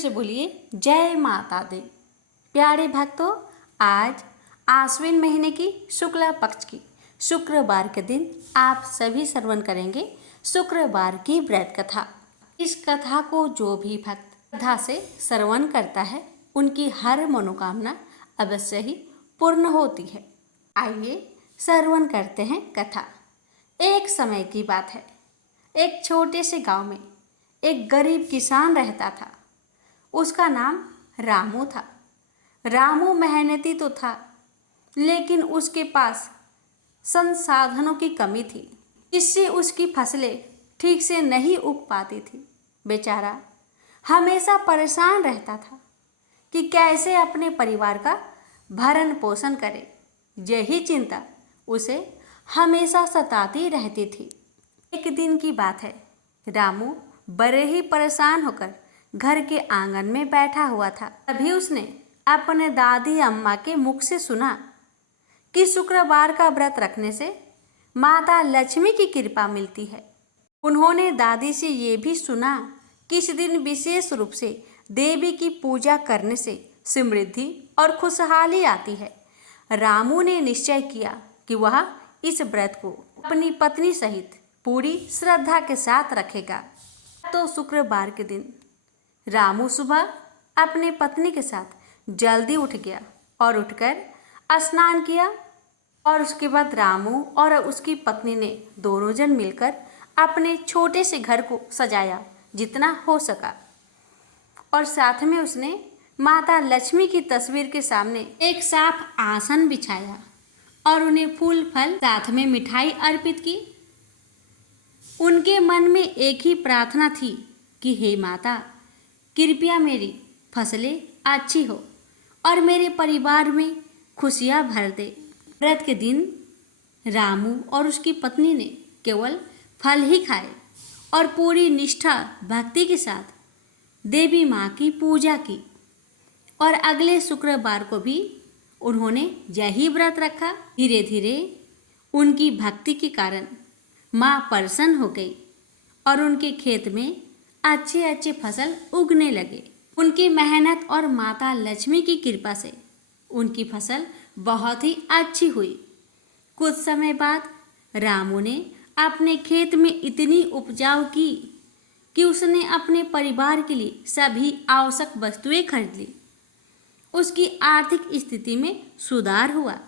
से बोलिए जय माता दी। प्यारे भक्तों, आज आश्विन महीने की शुक्ला पक्ष की शुक्रवार के दिन आप सभी श्रवण करेंगे शुक्रवार की व्रत कथा। इस कथा को जो भी भक्त श्रद्धा से श्रवण करता है उनकी हर मनोकामना अवश्य ही पूर्ण होती है। आइए श्रवण करते हैं कथा। एक समय की बात है, एक छोटे से गांव में एक गरीब किसान रहता था। उसका नाम रामू था। रामू मेहनती तो था, लेकिन उसके पास संसाधनों की कमी थी, इससे उसकी फसलें ठीक से नहीं उग पाती थी। बेचारा हमेशा परेशान रहता था कि कैसे अपने परिवार का भरण पोषण करे। यही चिंता उसे हमेशा सताती रहती थी। एक दिन की बात है, रामू बड़े ही परेशान होकर घर के आंगन में बैठा हुआ था। तभी उसने अपने दादी अम्मा के मुख से सुना कि शुक्रवार का व्रत रखने से माता लक्ष्मी की कृपा मिलती है। उन्होंने दादी से ये भी सुना कि इस दिन विशेष रूप से देवी की पूजा करने से समृद्धि और खुशहाली आती है। रामू ने निश्चय किया कि वह इस व्रत को अपनी पत्नी सहित पूरी श्रद्धा के साथ रखेगा। तो शुक्रवार के दिन रामू सुबह अपने पत्नी के साथ जल्दी उठ गया और उठकर स्नान किया। और उसके बाद रामू और उसकी पत्नी ने दोनों जन मिलकर अपने छोटे से घर को सजाया जितना हो सका। और साथ में उसने माता लक्ष्मी की तस्वीर के सामने एक साफ आसन बिछाया और उन्हें फूल फल साथ में मिठाई अर्पित की। उनके मन में एक ही प्रार्थना थी कि हे माता, कृपया मेरी फसलें अच्छी हो और मेरे परिवार में खुशियाँ भर दे। व्रत के दिन रामू और उसकी पत्नी ने केवल फल ही खाए और पूरी निष्ठा भक्ति के साथ देवी माँ की पूजा की। और अगले शुक्रवार को भी उन्होंने यही व्रत रखा। धीरे धीरे उनकी भक्ति के कारण माँ प्रसन्न हो गई और उनके खेत में अच्छे अच्छे फसल उगने लगे। उनकी मेहनत और माता लक्ष्मी की कृपा से उनकी फसल बहुत ही अच्छी हुई। कुछ समय बाद रामू ने अपने खेत में इतनी उपजाऊ की कि उसने अपने परिवार के लिए सभी आवश्यक वस्तुएं खरीद ली। उसकी आर्थिक स्थिति में सुधार हुआ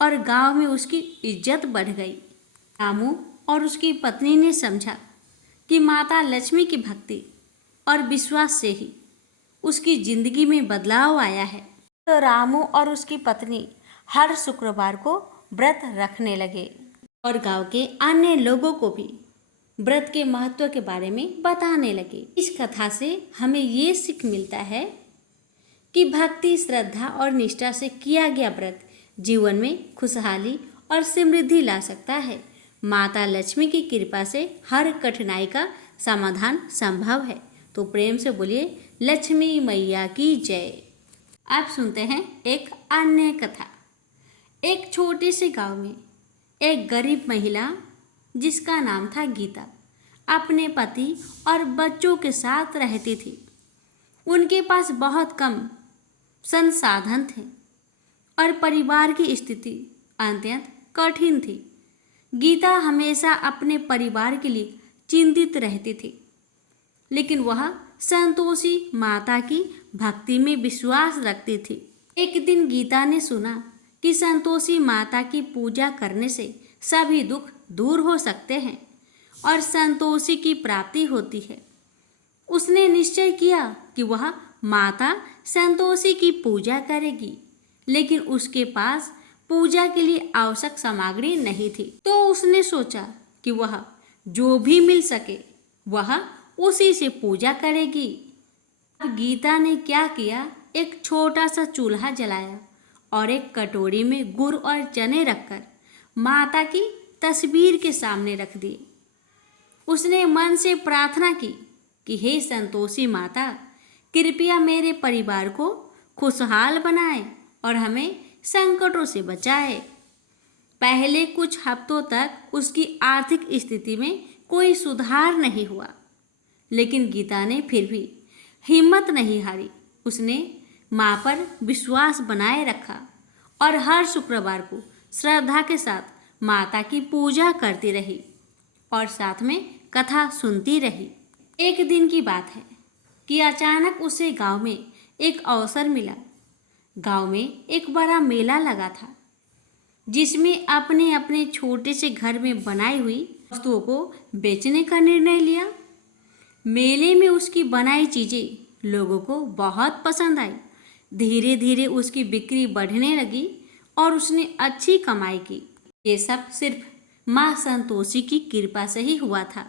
और गांव में उसकी इज्जत बढ़ गई। रामू और उसकी पत्नी ने समझा कि माता लक्ष्मी की भक्ति और विश्वास से ही उसकी जिंदगी में बदलाव आया है। तो रामू और उसकी पत्नी हर शुक्रवार को व्रत रखने लगे और गांव के अन्य लोगों को भी व्रत के महत्व के बारे में बताने लगे। इस कथा से हमें ये सीख मिलता है कि भक्ति, श्रद्धा और निष्ठा से किया गया व्रत जीवन में खुशहाली और समृद्धि ला सकता है। माता लक्ष्मी की कृपा से हर कठिनाई का समाधान संभव है। तो प्रेम से बोलिए लक्ष्मी मैया की जय। आप सुनते हैं एक अन्य कथा। एक छोटे से गांव में एक गरीब महिला जिसका नाम था गीता अपने पति और बच्चों के साथ रहती थी। उनके पास बहुत कम संसाधन थे और परिवार की स्थिति अत्यंत कठिन थी। गीता हमेशा अपने परिवार के लिए चिंतित रहती थी, लेकिन वह संतोषी माता की भक्ति में विश्वास रखती थी। एक दिन गीता ने सुना कि संतोषी माता की पूजा करने से सभी दुख दूर हो सकते हैं और संतोषी की प्राप्ति होती है। उसने निश्चय किया कि वह माता संतोषी की पूजा करेगी, लेकिन उसके पास पूजा के लिए आवश्यक सामग्री नहीं थी। तो उसने सोचा कि वह जो भी मिल सके वह उसी से पूजा करेगी। अब गीता ने क्या किया, एक छोटा सा चूल्हा जलाया और एक कटोरी में गुड़ और चने रखकर माता की तस्वीर के सामने रख दिए। उसने मन से प्रार्थना की कि हे संतोषी माता, कृपया मेरे परिवार को खुशहाल बनाए और हमें संकटों से बचाए। पहले कुछ हफ्तों तक उसकी आर्थिक स्थिति में कोई सुधार नहीं हुआ, लेकिन गीता ने फिर भी हिम्मत नहीं हारी। उसने माँ पर विश्वास बनाए रखा और हर शुक्रवार को श्रद्धा के साथ माता की पूजा करती रही और साथ में कथा सुनती रही। एक दिन की बात है कि अचानक उसे गांव में एक अवसर मिला। गांव में एक बड़ा मेला लगा था जिसमें अपने अपने छोटे से घर में बनाई हुई वस्तुओं को बेचने का निर्णय लिया। मेले में उसकी बनाई चीज़ें लोगों को बहुत पसंद आई। धीरे धीरे उसकी बिक्री बढ़ने लगी और उसने अच्छी कमाई की। ये सब सिर्फ माँ संतोषी की कृपा से ही हुआ था।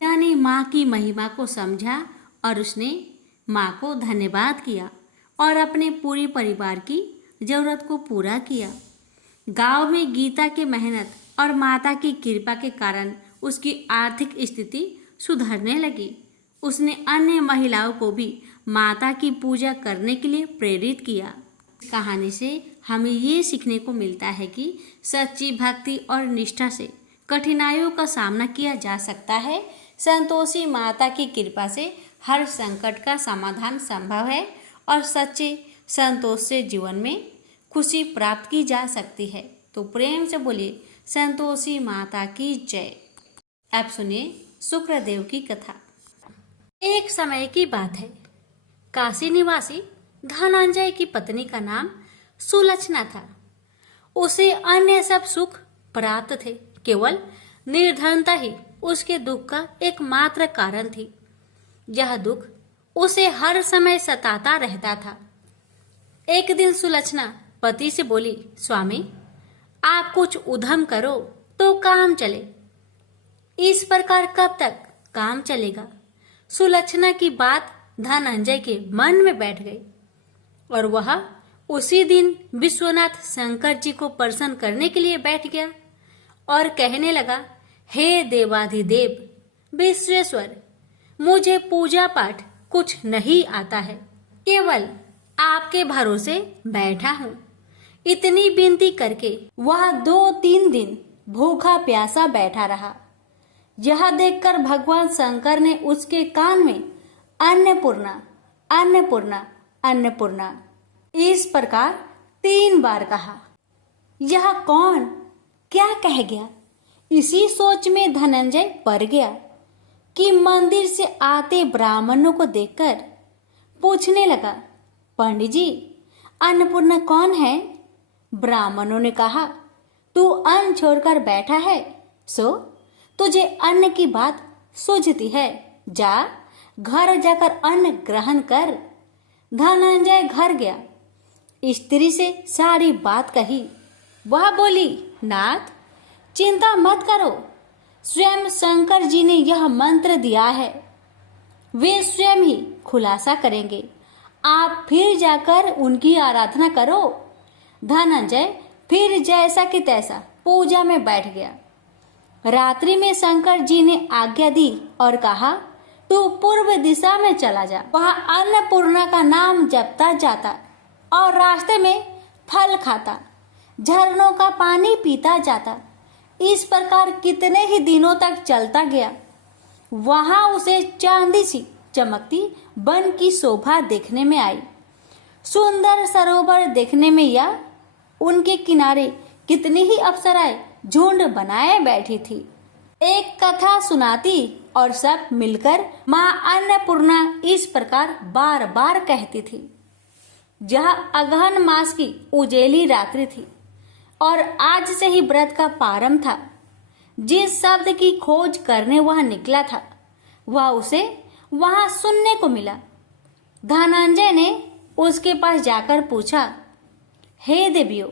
ने माँ की महिमा को समझा और उसने माँ को धन्यवाद किया और अपने पूरे परिवार की जरूरत को पूरा किया। गांव में गीता की मेहनत और माता की कृपा के कारण उसकी आर्थिक स्थिति सुधरने लगी। उसने अन्य महिलाओं को भी माता की पूजा करने के लिए प्रेरित किया। इस कहानी से हमें ये सीखने को मिलता है कि सच्ची भक्ति और निष्ठा से कठिनाइयों का सामना किया जा सकता है। संतोषी माता की कृपा से हर संकट का समाधान संभव है और सच्चे संतोष से जीवन में खुशी प्राप्त की जा सकती है। तो प्रेम से बोलिए संतोषी माता की जय। अब सुनिए शुक्रदेव की कथा। एक समय की बात है। काशी निवासी धनंजय की पत्नी का नाम सुलक्षणा था। उसे अन्य सब सुख प्राप्त थे, केवल निर्धनता ही उसके दुख का एकमात्र कारण थी। यह दुख उसे हर समय सताता रहता था। एक दिन सुलक्षणा पति से बोली, स्वामी आप कुछ उद्यम करो तो काम चले। इस प्रकार कब तक काम चलेगा? सुलक्षणा की बात धनंजय के मन में बैठ गई और वह उसी दिन विश्वनाथ शंकर जी को प्रसन्न करने के लिए बैठ गया और कहने लगा, हे देवाधिदेव विश्वेश्वर, मुझे पूजा पाठ कुछ नहीं आता है, केवल आपके भरोसे बैठा हूँ। इतनी विनती करके वह 2-3 दिन भूखा प्यासा बैठा रहा। यह देखकर भगवान शंकर ने उसके कान में अन्नपूर्णा अन्नपूर्णा अन्नपूर्णा इस प्रकार 3 बार कहा। यह कौन क्या कह गया? इसी सोच में धनंजय पड़ गया कि मंदिर से आते ब्राह्मणों को देखकर पूछने लगा, पंडित जी अन्नपूर्णा कौन है? ब्राह्मणों ने कहा, तू अन्न छोड़कर बैठा है, सो तुझे अन्न की बात सूझती है, जा घर जाकर अन्न ग्रहण कर। धनंजय घर गया, स्त्री से सारी बात कही। वह बोली, नाथ चिंता मत करो, स्वयं शंकर जी ने यह मंत्र दिया है, वे स्वयं ही खुलासा करेंगे, आप फिर जाकर उनकी आराधना करो। धनंजय फिर जैसा कि तैसा पूजा में बैठ गया। रात्रि में शंकर जी ने आज्ञा दी और कहा, तू पूर्व दिशा में चला जा। वह अन्नपूर्णा का नाम जपता जाता और रास्ते में फल खाता, झरनों का पानी पीता जाता। इस प्रकार कितने ही दिनों तक चलता गया। वहां उसे चांदी सी चमकती वन की शोभा देखने में आई। सुंदर सरोवर देखने में या उनके किनारे कितनी ही अप्सराएं झुंड बनाए बैठी थी। एक कथा सुनाती और सब मिलकर माँ अन्नपूर्णा इस प्रकार बार बार कहती थी। यह अगहन मास की उजेली रात्रि थी और आज से ही व्रत का प्रारंभ था। जिस शब्द की खोज करने वह निकला था वह उसे वहां सुनने को मिला। धनंजय ने उसके पास जाकर पूछा, हे देवियों,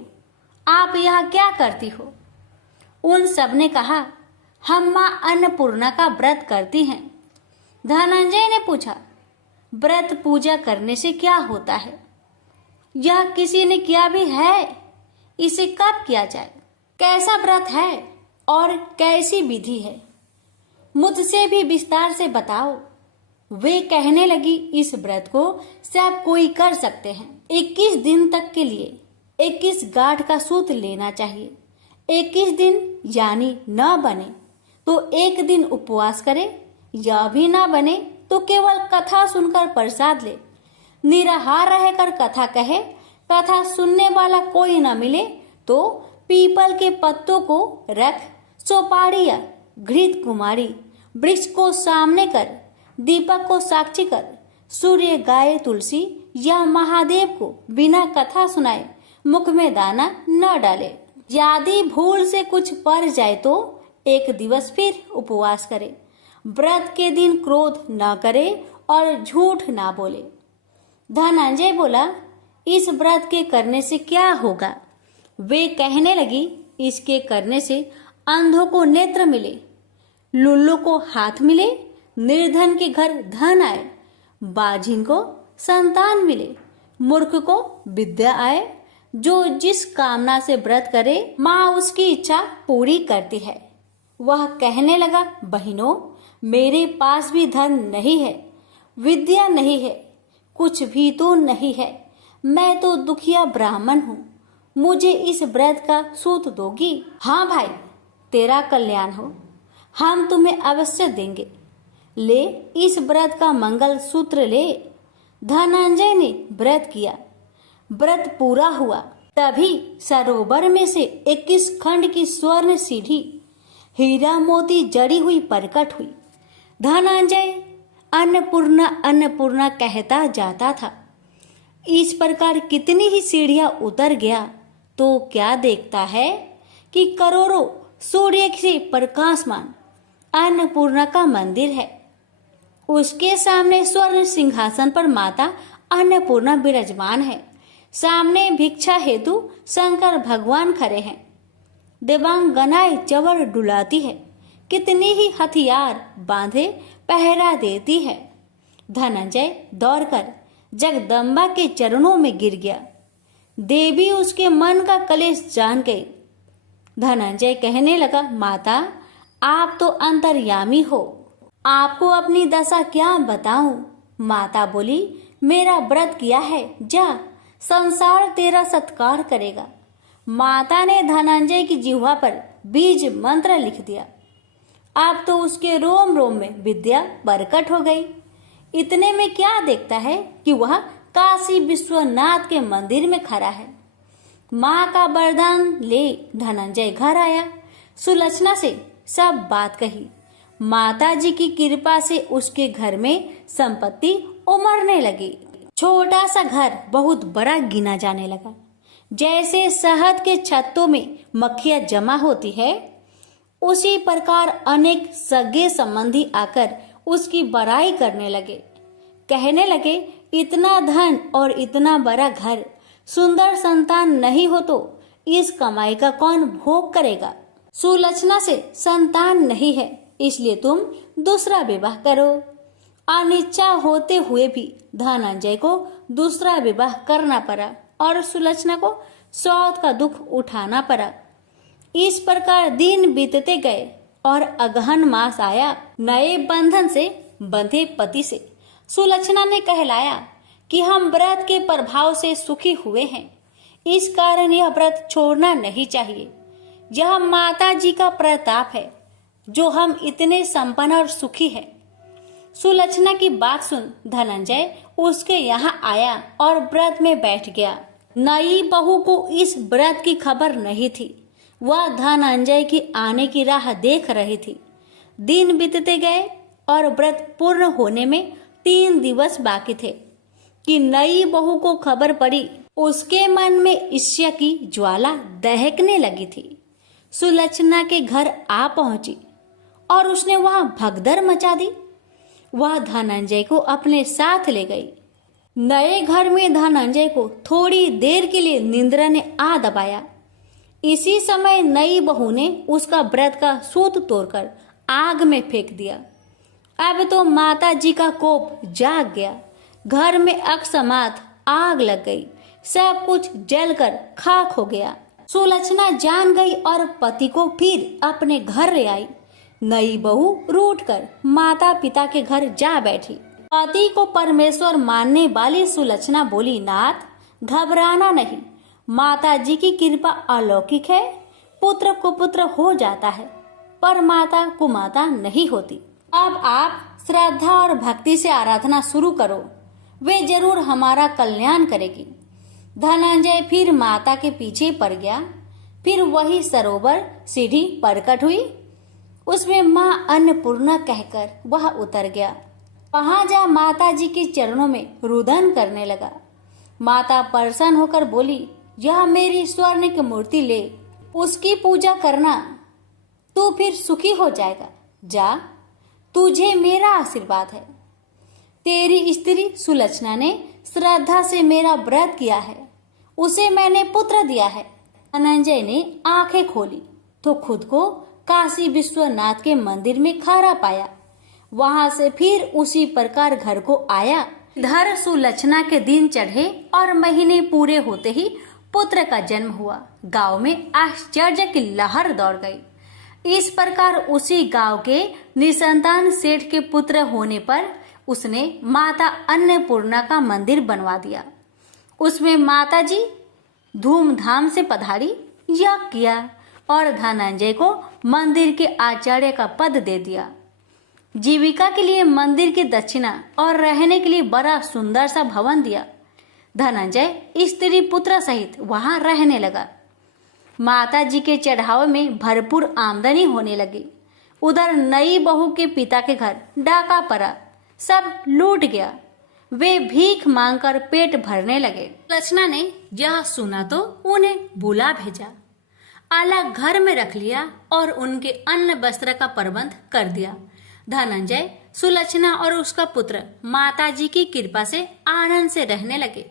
आप यहाँ क्या करती हो? उन सब ने कहा, हम माँ अन्नपूर्णा का व्रत करती हैं। धनंजय ने पूछा, व्रत पूजा करने से क्या होता है? यह किसी ने किया भी है? इसे कब किया जाए? कैसा व्रत है और कैसी विधि है? मुझसे भी विस्तार से बताओ। वे कहने लगी, इस व्रत को सब कोई कर सकते हैं। 21 दिन तक के लिए 21 गांठ का सूत लेना चाहिए। 21 दिन यानी न बने तो 1 दिन उपवास करे, या भी ना बने तो केवल कथा सुनकर प्रसाद ले, निराहार रहकर कथा कहे, कथा सुनने वाला कोई न मिले तो पीपल के पत्तों को रख, चौपाड़ी या घृत कुमारी, वृक्ष को सामने कर, दीपक को साक्षी कर, सूर्य गाये तुलसी या महादेव को बिना कथा सुनाए मुख में दाना न डाले। यदि भूल से कुछ पड़ जाए तो एक दिवस फिर उपवास करे, व्रत के दिन क्रोध न करे और झूठ ना बोले। धनंजय बोला, इस व्रत के करने से क्या होगा? वे कहने लगी, इसके करने से अंधों को नेत्र मिले, लुल्लू को हाथ मिले, निर्धन के घर धन आए, बाझिन को संतान मिले, मूर्ख को विद्या आए। जो जिस कामना से व्रत करे माँ उसकी इच्छा पूरी करती है। वह कहने लगा, बहनों, मेरे पास भी धन नहीं है, विद्या नहीं है, कुछ भी तो नहीं है, मैं तो दुखिया ब्राह्मण हूँ, मुझे इस व्रत का सूत दोगी? हाँ भाई, तेरा कल्याण हो, हम तुम्हें अवश्य देंगे, ले इस व्रत का मंगल सूत्र ले। धनंजय ने व्रत किया, व्रत पूरा हुआ। तभी सरोवर में से 21 खंड की स्वर्ण सीढ़ी हीरा मोती जड़ी हुई प्रकट हुई। धनंजय अन्नपूर्णा अन्नपूर्णा कहता जाता था। इस प्रकार कितनी ही सीढ़ियां उतर गया तो क्या देखता है कि करोड़ों सूर्य से प्रकाशमान अन्नपूर्णा का मंदिर है। उसके सामने स्वर्ण सिंहासन पर माता अन्नपूर्णा विराजमान है। सामने भिक्षा हेतु शंकर भगवान खड़े हैं। देवांगनाएं चवर डुलाती है, कितनी ही हथियार बांधे पहरा देती है। धनंजय दौड़कर जगदम्बा के चरणों में गिर गया। देवी उसके मन का कलेश जान गई। धनंजय कहने लगा, माता, आप तो अंतर्यामी हो, आपको अपनी दशा क्या बताऊं? माता बोली, मेरा व्रत किया है, जा, संसार तेरा सत्कार करेगा। माता ने धनंजय की जिह्वा पर बीज मंत्र लिख दिया। अब तो उसके रोम रोम में विद्या प्रकट हो गई। इतने में क्या देखता है कि वह काशी विश्वनाथ के मंदिर में खड़ा है। माँ का वरदान ले धनंजय घर आया। सुलक्षणा से सब बात कही। माता जी की कृपा से उसके घर में संपत्ति उमड़ने लगी। छोटा सा घर बहुत बड़ा गिना जाने लगा। जैसे शहद के छत्तों में मक्खियां जमा होती है, उसी प्रकार अनेक सगे संबंधी आकर उसकी बड़ाई करने लगे। कहने लगे, इतना धन और इतना बड़ा घर, सुंदर संतान नहीं हो तो इस कमाई का कौन भोग करेगा? सुलक्षणा से संतान नहीं है, इसलिए तुम दूसरा विवाह करो। अनिच्छा होते हुए भी धनंजय को दूसरा विवाह करना पड़ा और सुलक्षणा को सौत का दुख उठाना पड़ा। इस प्रकार दिन बीतते गए और अगहन मास आया। नए बंधन से बंधे पति से सुलक्षणा ने कहलाया कि हम व्रत के प्रभाव से सुखी हुए हैं, इस कारण यह व्रत छोड़ना नहीं चाहिए। यह माता जी का प्रताप है जो हम इतने संपन्न और सुखी हैं। सुलक्षणा की बात सुन धनंजय उसके यहाँ आया और व्रत में बैठ गया। नई बहू को इस व्रत की खबर नहीं थी। वह धनंजय की आने की राह देख रही थी। दिन बीतते गए और व्रत पूर्ण होने में 3 दिवस बाकी थे कि नई बहू को खबर पड़ी। उसके मन में ईर्ष्या की ज्वाला दहकने लगी थी। सुलक्षणा के घर आ पहुंची और उसने वहां भगदड़ मचा दी। वह धनंजय को अपने साथ ले गई। नए घर में धनंजय को थोड़ी देर के लिए निंद्रा ने आ दबाया। इसी समय नई बहू ने उसका व्रत का सूत तोड़कर आग में फेंक दिया। अब तो माता जी का कोप जाग गया। घर में अकस्मात आग लग गई। सब कुछ जलकर खाक हो गया। सुलक्षणा जान गई और पति को फिर अपने घर ले आई। नई बहू रूठकर माता पिता के घर जा बैठी। पति को परमेश्वर मानने वाली सुलक्षणा बोली, नाथ, घबराना नहीं, माता जी की कृपा अलौकिक है। पुत्र कुपुत्र हो जाता है पर माता कुमाता नहीं होती। अब आप श्रद्धा और भक्ति से आराधना शुरू करो, वे जरूर हमारा कल्याण करेगी। धनंजय फिर माता के पीछे पड़ गया। फिर वही सरोवर सीढ़ी प्रकट हुई, उसमें माँ अन्नपूर्णा कहकर वह उतर गया। वहां जा माता जी के चरणों में रुदन करने लगा। माता प्रसन्न होकर बोली, यह मेरी स्वर्ण की मूर्ति ले, उसकी पूजा करना, तू फिर सुखी हो जाएगा। जा, तुझे मेरा आशीर्वाद है। तेरी स्त्री सुलक्षणा ने श्रद्धा से मेरा व्रत किया है, उसे मैंने पुत्र दिया है। धनंजय ने आंखें खोली तो खुद को काशी विश्वनाथ के मंदिर में खड़ा पाया। वहां से फिर उसी प्रकार घर को आया। धर सुलक्षणा के दिन चढ़े और महीने पूरे होते ही पुत्र का जन्म हुआ। गांव में आश्चर्य की लहर दौड़ गई। इस प्रकार उसी गांव के निसंतान सेठ के पुत्र होने पर उसने माता अन्नपूर्णा का मंदिर बनवा दिया। उसमें माता जी धूमधाम से पधारी, यज्ञ किया और धनंजय को मंदिर के आचार्य का पद दे दिया। जीविका के लिए मंदिर की दक्षिणा और रहने के लिए बड़ा सुंदर सा भवन दिया। धनंजय स्त्री पुत्र सहित वहां रहने लगा। माता जी के चढ़ावे में भरपूर आमदनी होने लगी। उधर नई बहू के पिता के घर डाका पड़ा, सब लूट गया। वे भीख मांगकर पेट भरने लगे। लक्षणा ने यह सुना तो उन्हें बुला भेजा, अलग घर में रख लिया और उनके अन्न वस्त्र का प्रबंध कर दिया। धनंजय, सुलक्षणा और उसका पुत्र माता जी की कृपा से आनंद से रहने लगे।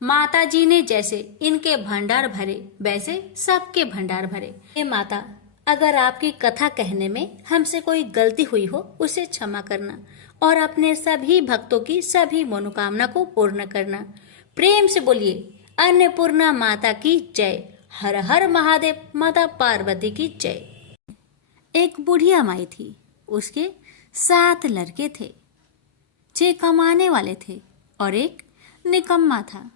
माता जी ने जैसे इनके भंडार भरे वैसे सबके भंडार भरे। हे माता, अगर आपकी कथा कहने में हमसे कोई गलती हुई हो उसे क्षमा करना और अपने सभी भक्तों की सभी मनोकामना को पूर्ण करना। प्रेम से बोलिए अन्नपूर्णा माता की जय। हर हर महादेव, माता पार्वती की जय। एक बुढ़िया माई थी, उसके 7 लड़के थे। 6 कमाने वाले थे और एक निकम्मा था,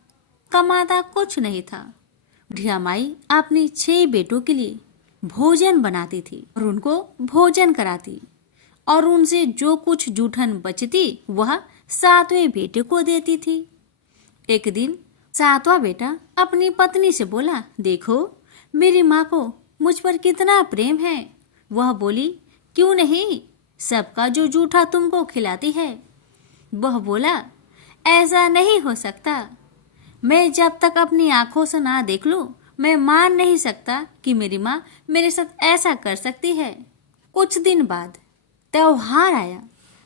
कमाता कुछ नहीं था। बुढ़िया माई अपनी 6 बेटों के लिए भोजन बनाती थी और उनको भोजन कराती और उनसे जो कुछ जूठन बचती वह 7वें बेटे को देती थी। एक दिन 7वां बेटा अपनी पत्नी से बोला, देखो मेरी माँ को मुझ पर कितना प्रेम है। वह बोली, क्यों नहीं, सबका जो जूठा तुमको खिलाती है। वह बोला, ऐसा नहीं हो सकता, मैं जब तक अपनी आंखों से ना देख लूं मैं मान नहीं सकता कि मेरी माँ मेरे साथ ऐसा कर सकती है। कुछ दिन बाद त्योहार आया।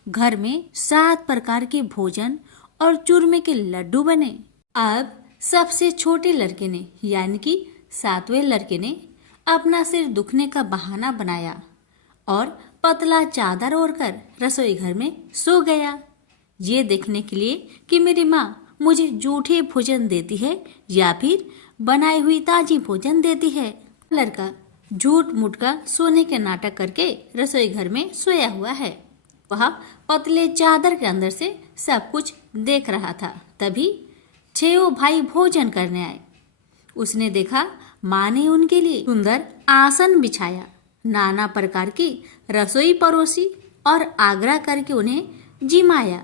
घर में 7 प्रकार के भोजन और चूरमे के लड्डू बने। अब सबसे छोटे लड़के ने यानी कि 7वें लड़के ने अपना सिर दुखने का बहाना बनाया और पतला चादर ओढ़कर रसोई घर में सो गया, ये देखने के लिए कि मेरी माँ मुझे जूठे भोजन देती है या फिर बनाई हुई ताजी भोजन देती है। लड़का झूठ मूठ का सोने के नाटक करके रसोई घर में सोया हुआ है। वह पतले चादर के अंदर से सब कुछ देख रहा था। तभी 6 भाई भोजन करने आए। उसने देखा माँ ने उनके लिए सुंदर आसन बिछाया, नाना प्रकार की रसोई परोसी और आग्रह करके उन्हें जिमाया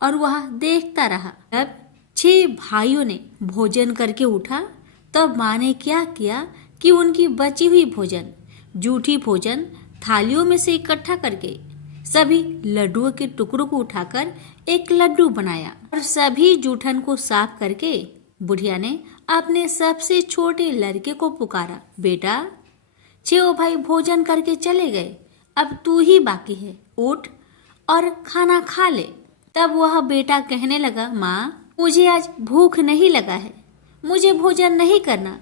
और वह देखता रहा। तब 6 भाइयों ने भोजन करके उठा। तब माँ ने क्या किया कि उनकी बची हुई भोजन, जूठी भोजन थालियों में से इकट्ठा करके सभी लड्डुओं के टुकड़ों को उठाकर एक लड्डू बनाया और सभी जूठन को साफ करके बुढ़िया ने अपने सबसे छोटे लड़के को पुकारा, बेटा 6 भाई भोजन करके चले गए, अब तू ही बाकी है, उठ और खाना खा ले। तब वह बेटा कहने लगा, माँ मुझे आज भूख नहीं लगा है, मुझे भोजन नहीं करना,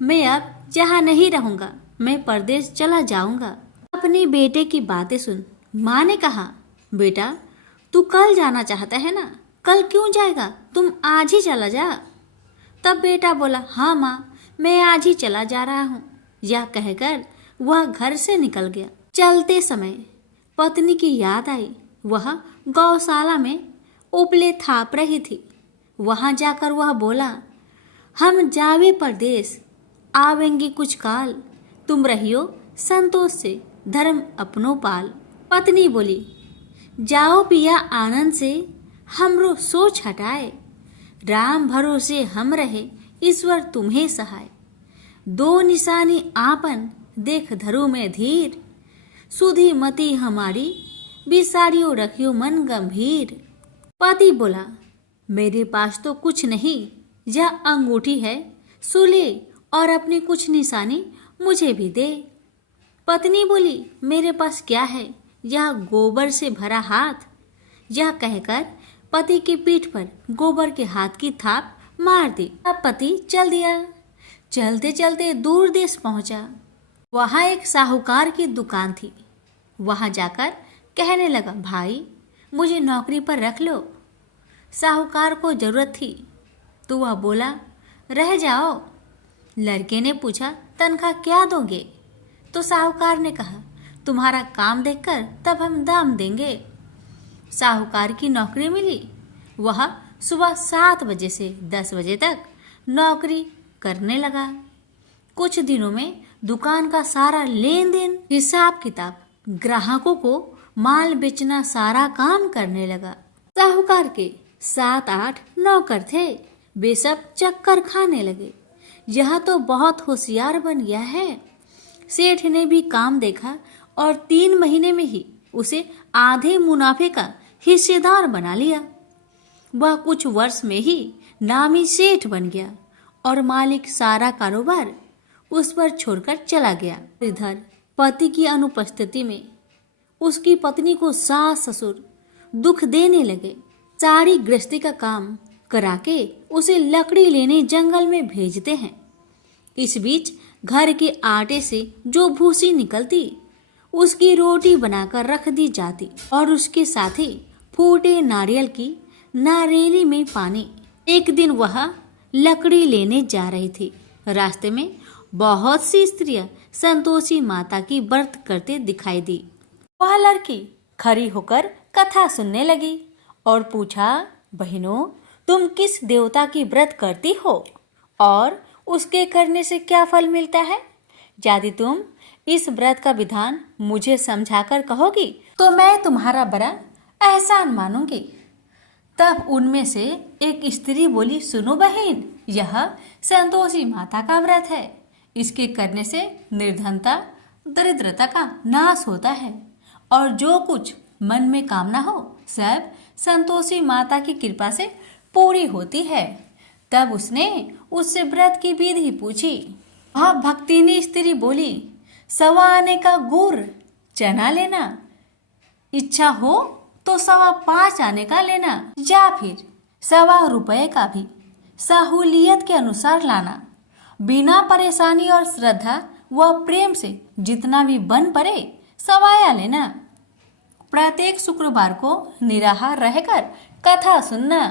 मैं अब जहाँ नहीं रहूँगा, मैं परदेश चला जाऊँगा। अपने बेटे की बातें सुन माँ ने कहा, बेटा तू कल जाना चाहता है ना, कल क्यों जाएगा, तुम आज ही चला जा। तब बेटा बोला, हाँ माँ मैं आज ही चला जा रहा हूँ। यह कहकर वह घर से निकल गया। चलते समय पत्नी की याद आई। वह गौशाला में उपले थाप रही थी। वहां जाकर वह बोला, हम जावे परदेश, आवेंगे कुछ काल, तुम रहियो संतोष से, धर्म अपनो पाल। पत्नी बोली, जाओ पिया आनंद से हमरो सोच हटाए, राम भरोसे हम रहे ईश्वर तुम्हें सहाय। दो निशानी आपन देख धरो में धीर, सुधी मति हमारी बिसारियो रखियो मन गंभीर। पति बोला मेरे पास तो कुछ नहीं, यह अंगूठी है सुले और अपनी कुछ निशानी मुझे भी दे। पत्नी बोली मेरे पास क्या है, यह गोबर से भरा हाथ। यह कहकर पति की पीठ पर गोबर के हाथ की थाप मार दी। अब पति चल दिया। चलते चलते दूर देश पहुंचा। वहां एक साहूकार की दुकान थी। वहां जाकर कहने लगा भाई मुझे नौकरी पर रख लो। साहूकार को जरूरत थी तो वह बोला रह जाओ। लड़के ने पूछा तनख्वाह क्या दोगे? तो साहूकार ने कहा तुम्हारा काम देखकर तब हम दाम देंगे। साहूकार की नौकरी मिली। वह सुबह 7 बजे से 10 बजे तक नौकरी करने लगा। कुछ दिनों में दुकान का सारा लेन देन, हिसाब किताब, ग्राहकों को माल बेचना सारा काम करने लगा। साहूकार के 7-8 नौकर थे। वे सब चक्कर खाने लगे। यह तो बहुत होशियार बन गया है। सेठ ने भी काम देखा और 3 महीने में ही उसे आधे मुनाफे का हिस्सेदार बना लिया। वह कुछ वर्ष में ही नामी सेठ बन गया और मालिक सारा कारोबार उस पर छोड़कर चला गया। इधर पति की अनुपस्थिति में उसकी पत्नी को सास ससुर दुख देने लगे। सारी गृहस्थी का काम करा के उसे लकड़ी लेने जंगल में भेजते हैं। इस बीच घर के आटे से जो भूसी निकलती उसकी रोटी बनाकर रख दी जाती और उसके साथ ही फूटे नारियल की नारेली में पानी। एक दिन वह लकड़ी लेने जा रही थी। रास्ते में बहुत सी स्त्रियां संतोषी माता की व्रत करते दिखाई दी। वह लड़की खड़ी होकर कथा सुनने लगी और पूछा बहनों तुम किस देवता की व्रत करती हो और उसके करने से क्या फल मिलता है? यदि तुम इस व्रत का विधान मुझे समझाकर कहोगी तो मैं तुम्हारा बड़ा एहसान मानूंगी। तब उनमें से एक स्त्री बोली सुनो बहन, यह संतोषी माता का व्रत है। इसके करने से निर्धनता दरिद्रता का नाश होता है और जो कुछ मन में कामना हो सब संतोषी माता की कृपा से पूरी होती है। तब उसने उससे व्रत की विधि पूछी। वह भक्तिनी स्त्री बोली 1.25 आने का गुड़ चना लेना, इच्छा हो तो 5.25 आने का लेना या फिर 1.25 रुपए का भी सहूलियत के अनुसार लाना। बिना परेशानी और श्रद्धा व प्रेम से जितना भी बन पड़े सवाया लेना। प्रत्येक शुक्रवार को निराहार रहकर कथा सुनना।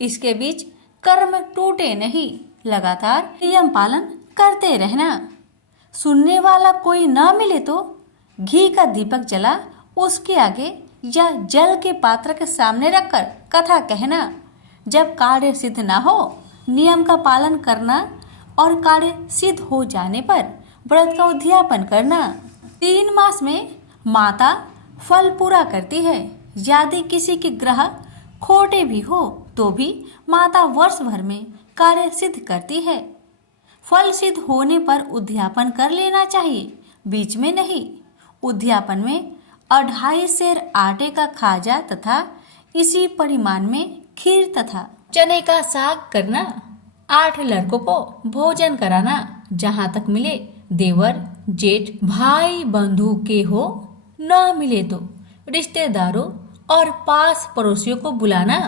इसके बीच कर्म टूटे नहीं, लगातार नियम पालन करते रहना। सुनने वाला कोई ना मिले तो घी का दीपक जला उसके आगे या जल के पात्र के सामने रखकर कथा कहना। जब कार्य सिद्ध ना हो नियम का पालन करना और कार्य सिद्ध हो जाने पर व्रत का उद्यापन करना। 3 मास में माता फल पूरा करती है। यदि किसी के ग्रह खोटे भी हो तो भी माता वर्ष भर में कार्य सिद्ध करती है। फल सिद्ध होने पर उद्यापन कर लेना चाहिए, बीच में नहीं। उद्यापन में 2.5 सेर आटे का खाजा तथा इसी परिमाण में खीर तथा चने का साग करना। 8 लड़कों को भोजन कराना। जहाँ तक मिले देवर जेठ भाई बंधु के हो, न मिले तो रिश्तेदारों और पास पड़ोसियों को बुलाना।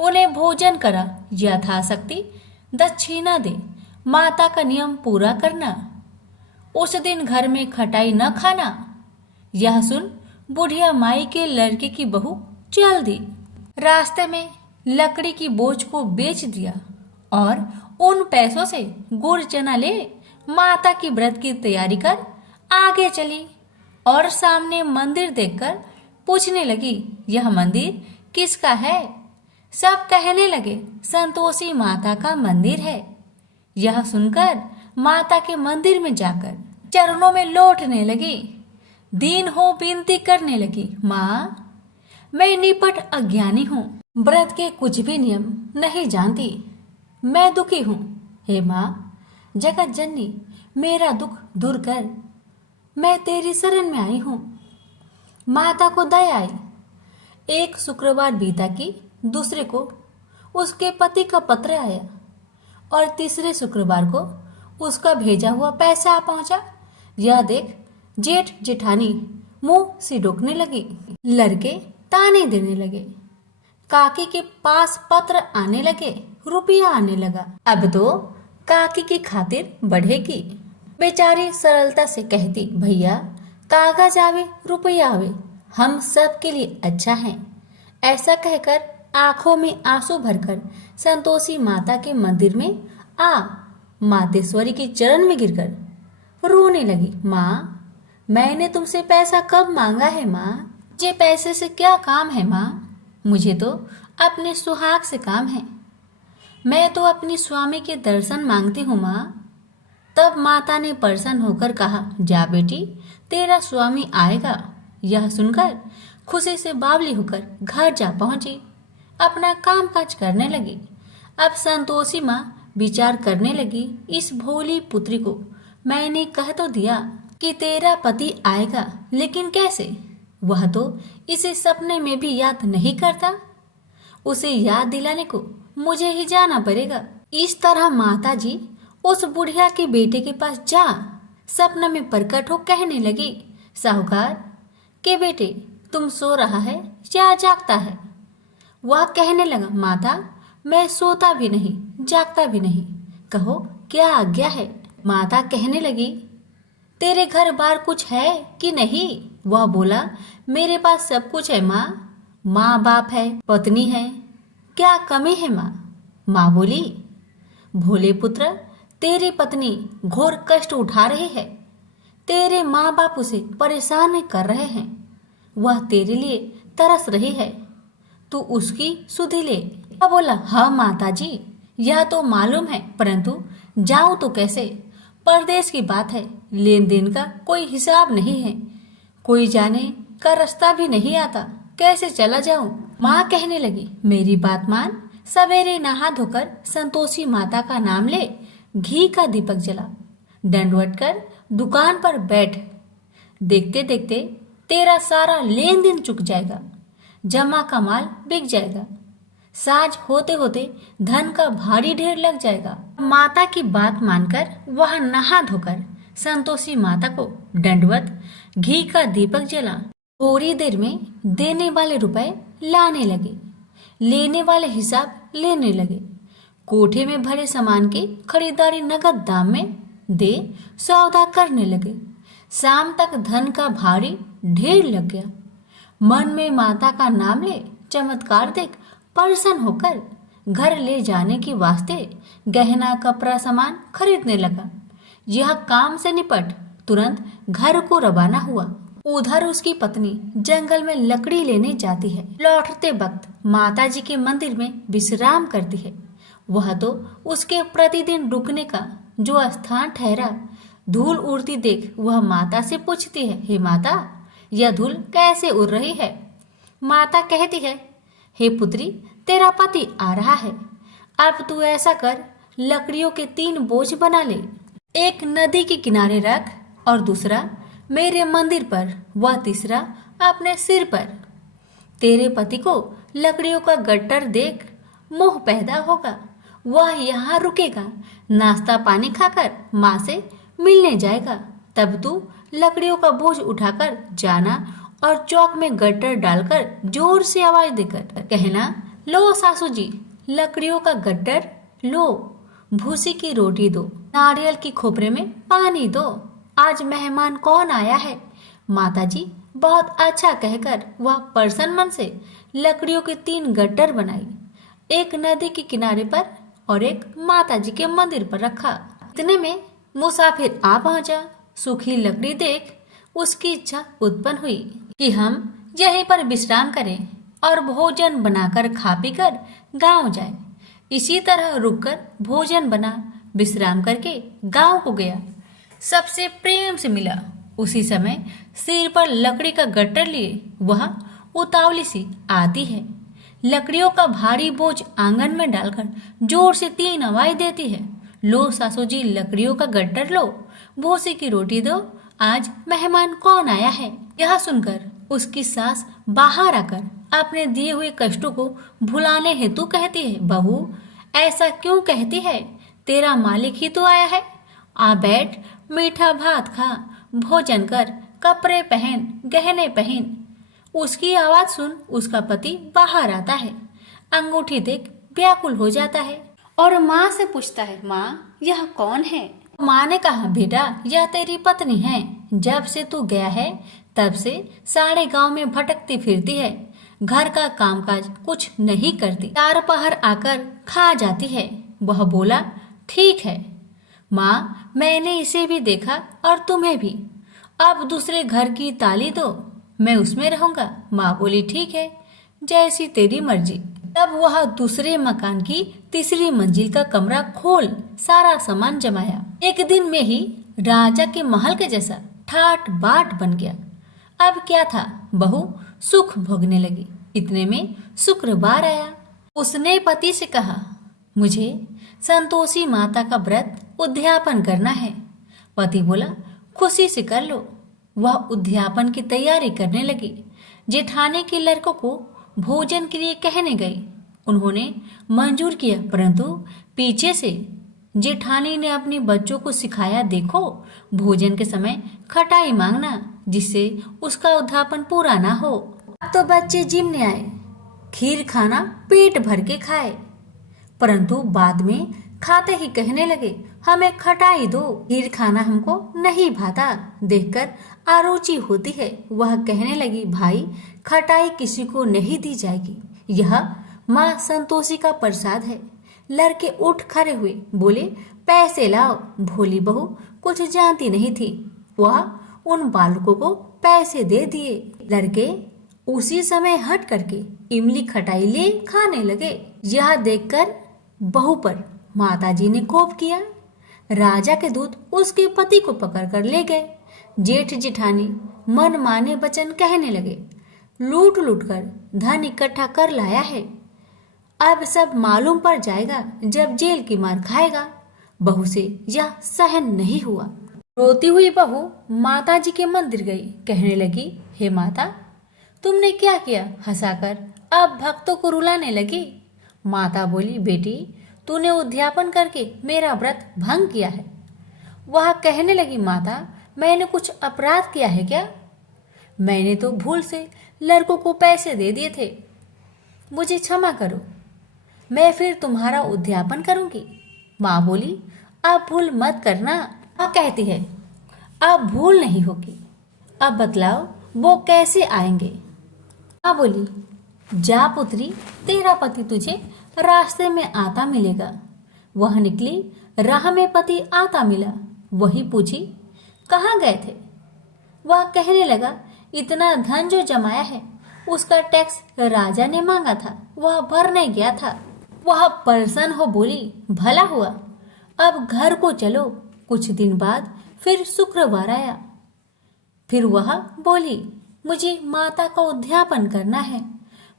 उन्हें भोजन करा यथाशक्ति दक्षिणा दे। माता का नियम पूरा करना। उस दिन घर में खटाई न खाना। यह सुन बुढ़िया माई के लड़के की बहू चल दी। रास्ते में लकड़ी की बोझ को बेच दिया और उन पैसों से गुड़ चना ले माता की व्रत की तैयारी कर आगे चली और सामने मंदिर देखकर पूछने लगी यह मंदिर किसका है? सब कहने लगे संतोषी माता का मंदिर है। यह सुनकर माता के मंदिर में जाकर चरणों में लौटने लगी। दीन हो विनती करने लगी, माँ मैं निपट अज्ञानी हूँ, व्रत के कुछ भी नियम नहीं जानती, मैं दुखी हूँ। हे माँ जगत जननी, मेरा दुख दूर कर, मैं तेरी शरण में आई हूँ। माता को दया आई। एक शुक्रवार बीता कि दूसरे को उसके पति का पत्र आया और तीसरे शुक्रवार को उसका भेजा हुआ पैसा आ पहुंचा। यह देख जेठ जेठानी मुंह सिडोकने लगी, लड़के ताने देने लगे, काकी के पास पत्र आने लगे, रुपया आने लगा। अब तो काकी की खातिर बढ़ेगी। बेचारी सरलता से कहती, भैया कागज आवे रुपया आवे, हम सब के लिए अच्छा है। ऐसा कहकर आंखों में आंसू भरकर संतोषी माता के मंदिर में आ मातेश्वरी के चरण में गिरकर रोने लगी। माँ मैंने तुमसे पैसा कब मांगा है माँ? मुझे पैसे से क्या काम है माँ? मुझे तो अपने सुहाग से काम है। मैं तो अपनी स्वामी के दर्शन मांगती हूँ माँ। तब माता ने प्रसन्न होकर कहा, जा बेटी तेरा स्वामी आएगा। यह सुनकर खुशी से बावली होकर घर जा पहुंची, अपना काम काज करने लगी। अब संतोषी माँ विचार करने लगी, इस भोली पुत्री को मैंने कह तो दिया कि तेरा पति आएगा, लेकिन कैसे? वह तो इसे सपने में भी याद नहीं करता। उसे याद दिलाने को मुझे ही जाना पड़ेगा। इस तरह माता जी उस बुढ़िया के बेटे के पास जा सपना में प्रकट हो कहने लगी, साहूकार के बेटे तुम सो रहा है या जागता है? वह कहने लगा, माता मैं सोता भी नहीं जागता भी नहीं, कहो क्या आज्ञा है? माता कहने लगी, तेरे घर बार कुछ है कि नहीं? वह बोला, मेरे पास सब कुछ है माँ, माँ बाप है, पत्नी है, क्या कमी है माँ? माँ बोली, भोले पुत्र तेरी पत्नी घोर कष्ट उठा रही है, तेरे माँ बाप उसे परेशान कर रहे हैं, वह तेरे लिए तरस रही है, तू उसकी सुधि ले। वह बोला, हाँ माता जी यह तो मालूम है, परंतु जाऊं तो कैसे? परदेश की बात है, लेन देन का कोई हिसाब नहीं है, कोई जाने का रास्ता भी नहीं आता, कैसे चला जाऊं? माँ कहने लगी, मेरी बात मान, सवेरे नहा धोकर संतोषी माता का नाम ले, घी का दीपक जला, दंडवत कर दुकान पर बैठ, देखते देखते तेरा सारा लेन देन चुक जाएगा, जमा का माल बिक जाएगा, साज होते होते धन का भारी ढेर लग जाएगा। माता की बात मानकर वह नहा धोकर संतोषी माता को दंडवत घी का दीपक जला, थोड़ी देर में देने वाले रुपए लाने लगे, लेने वाले हिसाब लेने लगे, कोठे में भरे सामान की खरीदारी नगद दाम में दे सौदा करने लगे। शाम तक धन का भारी ढेर लग गया। मन में माता का नाम ले चमत्कार देख प्रसन्न होकर घर ले जाने के वास्ते गहना कपड़ा सामान खरीदने लगा। यह काम से निपट तुरंत घर को रवाना हुआ। उधर उसकी पत्नी जंगल में लकड़ी लेने जाती है। लौटते वक्त माता जी के मंदिर में विश्राम करती है। वह तो उसके प्रतिदिन रुकने का जो स्थान ठहरा। धूल उड़ती देख वह माता से पूछती है, हे माता यह धूल कैसे उड़ रही है? माता कहती है, हे पुत्री तेरा पति आ रहा है, अब तू ऐसा कर लकड़ियों के 3 बोझ बना ले, एक नदी के किनारे रख और दूसरा मेरे मंदिर पर व तीसरा अपने सिर पर। तेरे पति को लकड़ियों का गट्टर देख मोह पैदा होगा, वह यहाँ रुकेगा, नाश्ता पानी खाकर माँ से मिलने जाएगा, तब तू लकड़ियों का बोझ उठाकर जाना और चौक में गट्टर डालकर जोर से आवाज देकर कहना, लो सासू जी लकड़ियों का गट्टर लो, भूसी की रोटी दो, नारियल की खोपरे में पानी दो, आज मेहमान कौन आया है? माता जी बहुत अच्छा कहकर वह प्रसन्न मन से लकड़ियों के 3 गट्टर बनाई, एक नदी के किनारे पर और एक माता जी के मंदिर पर रखा। इतने में मुसाफिर आ पहुंचा। सूखी लकड़ी देख उसकी इच्छा उत्पन्न हुई कि हम यहीं पर विश्राम करें और भोजन बनाकर खा पीकर गांव जाए। इसी तरह रुककर भोजन बना, विश्राम करके गांव को गया, सबसे प्रेम से मिला। उसी समय सिर पर लकड़ी का गट्टर लिए वह उतावली सी आती है। लकड़ियों का भारी बोझ आंगन में डालकर जोर से 3 आवाज देती है। लो सासू जी, लकड़ियों का गट्टर लो, भूसी की रोटी दो, आज मेहमान कौन आया है। यह सुनकर उसकी सास बाहर आकर अपने दिए हुए कष्टों को भुलाने हेतु कहती है, बहू ऐसा क्यों कहती है, तेरा मालिक ही तो आया है। आ बैठ, मीठा भात खा, भोजन कर, कपड़े पहन, गहने पहन। उसकी आवाज सुन उसका पति बाहर आता है। अंगूठी देख व्याकुल हो जाता है और माँ से पूछता है, माँ यह कौन है। माँ ने कहा, बेटा यह तेरी पत्नी है, जब से तू गया है तब से सारे गांव में भटकती फिरती है, घर का कामकाज कुछ नहीं करती, 4 पहर आकर खा जाती है। वह बोला, ठीक है माँ, मैंने इसे भी देखा और तुम्हें भी, अब दूसरे घर की ताली दो, मैं उसमें रहूंगा। माँ बोली, ठीक है, जैसी तेरी मर्जी। तब वह दूसरे मकान की 3री मंजिल का कमरा खोल सारा सामान जमाया। एक दिन में ही राजा के महल के जैसा ठाट बाट बन गया। अब क्या था, बहू सुख भोगने लगी। इतने में शुक्रवार आया। उसने पति से कहा, मुझे संतोषी माता का व्रत उद्यापन करना है। पति बोला, खुशी से कर लो। वह उद्यापन की तैयारी करने लगी। जेठानी के लड़कों को भोजन के लिए कहने गई। उन्होंने मंजूर किया, परंतु पीछे से जेठानी ने अपने बच्चों को सिखाया, देखो भोजन के समय खटाई मांगना, जिससे उसका उद्यापन पूरा ना हो। अब तो बच्चे जिमने आए, खीर खाना पेट भर के खाए, परंतु बाद में खाते ही कहने लगे, हमें खटाई दो, खीर खाना हमको नहीं भाता, देखकर अरुचि होती है। वह कहने लगी, भाई खटाई किसी को नहीं दी जाएगी, यह माँ संतोषी का प्रसाद है। लड़के उठ खड़े हुए, बोले, पैसे लाओ। भोली बहू कुछ जानती नहीं थी, वह उन बालकों को पैसे दे दिए। लड़के उसी समय हट करके इमली खटाई ले खाने लगे। यह देखकर बहू पर माताजी ने कोप किया। राजा के दूत उसके पति को पकड़कर ले गए। जेठ जेठानी मन माने वचन कहने लगे, लूट लूट कर धन इकट्ठा कर लाया है, अब सब मालूम पड़ जाएगा जब जेल की मार खाएगा। बहू से यह सहन नहीं हुआ। रोती हुई बहू माता जी के मंदिर गई। कहने लगी, हे माता, तुमने क्या किया। हंसाकर अब भक्तों को रुलाने लगी। माता बोली, बेटी तूने उद्यापन करके मेरा व्रत भंग किया है। वह कहने लगी, माता मैंने कुछ अपराध किया है क्या। मैंने तो भूल से लड़कों को पैसे दे दिए थे, मुझे क्षमा करो, मैं फिर तुम्हारा उद्यापन करूंगी। माँ बोली, अब भूल मत करना। माँ कहती है, अब भूल नहीं होगी, अब बतलाओ वो कैसे आएंगे। माँ बोली, जा पुत्री, तेरा पति तुझे रास्ते में आता मिलेगा। वह निकली, राह में पति आता मिला। वही पूछी, कहाँ गए थे। वह कहने लगा, इतना धन जो जमाया है उसका टैक्स राजा ने मांगा था, वह भरने गया था। वह प्रसन्न हो बोली, भला हुआ, अब घर को चलो। कुछ दिन बाद फिर शुक्रवार आया। फिर वह बोली, मुझे माता का उद्यापन करना है।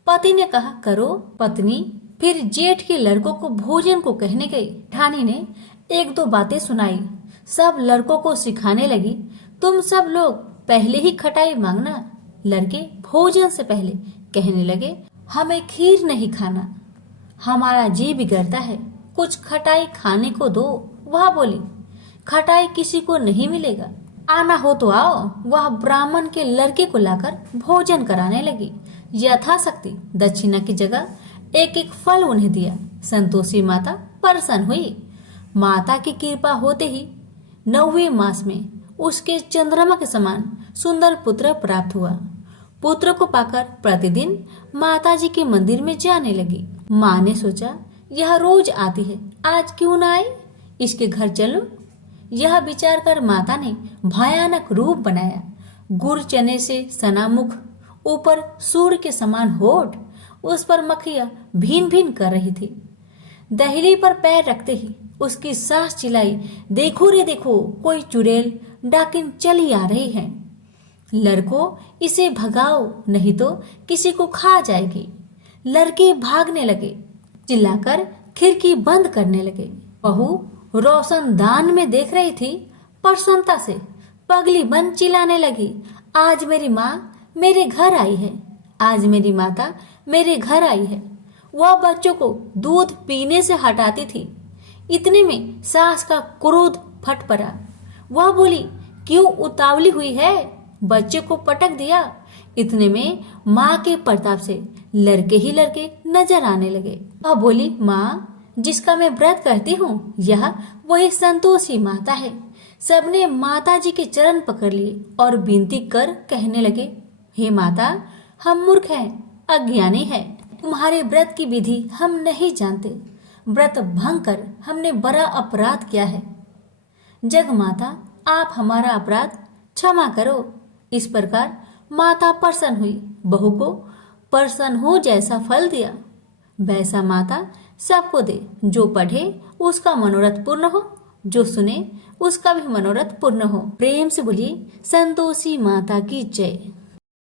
पति ने कहा, करो। पत्नी फिर जेठ के लड़कों को भोजन को कहने गई। ठानी ने 1-2 बातें सुनाई। सब लड़कों को सिखाने लगी, तुम सब लोग पहले ही खटाई मांगना। लड़के भोजन से पहले कहने लगे, हमें खीर नहीं खाना, हमारा जी बिगड़ता है, कुछ खटाई खाने को दो। वह बोली, खटाई किसी को नहीं मिलेगा, आना हो तो आओ। वह ब्राह्मण के लड़के को लाकर भोजन कराने लगी। यथाशक्ति दक्षिणा की जगह 1-1 फल उन्हें दिया। संतोषी माता प्रसन्न हुई। माता की कृपा होते ही 9वें मास में उसके चंद्रमा के समान सुंदर पुत्र प्राप्त हुआ। पुत्र को पाकर प्रतिदिन माताजी के मंदिर में जाने लगी। माँ ने सोचा, यह रोज आती है, आज क्यों ना आए, इसके घर चलो। यह विचार कर माता ने भयानक रूप बनाया। गुड़ चने से सना मुख, ऊपर सूर्य के समान होठ, उस पर मक्खियां भीन भीन कर रही थी। दहली पर पैर रखते ही उसकी सास चिल्लाई, देखो रे देखो, कोई चुड़ैल डाकिन चली आ रही है। लड़कों, इसे भगाओ, नहीं तो किसी को खा जाएगी। लड़के भागने लगे, चिल्लाकर खिड़की बंद करने लगे। बहू रोशनदान में देख रही थी, प्रसन्नता से पगली बन चिल्लाने लगी, आज मेरी माँ मेरे घर आई है, आज मेरी माता मेरे घर आई है। वह बच्चों को दूध पीने से हटाती थी। इतने में सास का क्रोध फट पड़ा। वह बोली, क्यों उतावली हुई है, बच्चे को पटक दिया। इतने में माँ के प्रताप से लड़के ही लड़के नजर आने लगे। वह बोली, माँ, जिसका मैं व्रत करती हूँ, यह वही संतोषी माता है। सबने माता जी के चरण पकड़ लिए और विनती कर कहने लगे, हे माता, हम मूर्ख हैं, अज्ञानी हैं, तुम्हारे व्रत की विधि हम नहीं जानते। व्रत भंग कर हमने बड़ा अपराध किया है। जग माता, आप हमारा अपराध क्षमा करो। इस प्रकार माता प्रसन्न हुई। बहू को प्रसन्न हो जैसा फल दिया, वैसा माता सबको दे। जो पढ़े उसका मनोरथ पूर्ण हो, जो सुने उसका भी मनोरथ पूर्ण हो। प्रेम से बोलिए, संतोषी माता की जय।